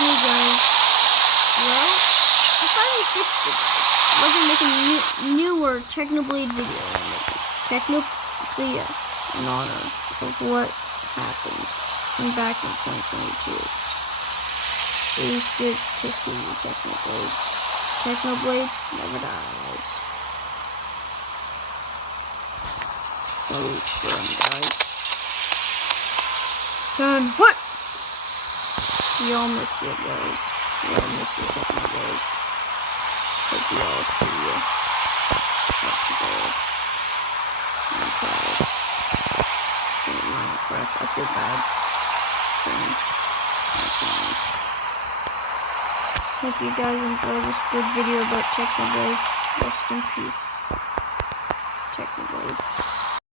me, guys. Well, I finally fixed it, guys. We're gonna make a newer technoblade video. So yeah, in honor of what happened back in 2022. It was good to see you, technoblade. Technoblade never dies. Salute to them, guys. 10, what? We all miss you, guys. We all miss you, technoblade. Hope we all see you. I feel bad. Hope you guys enjoyed this good video about technoblade. Rest in peace.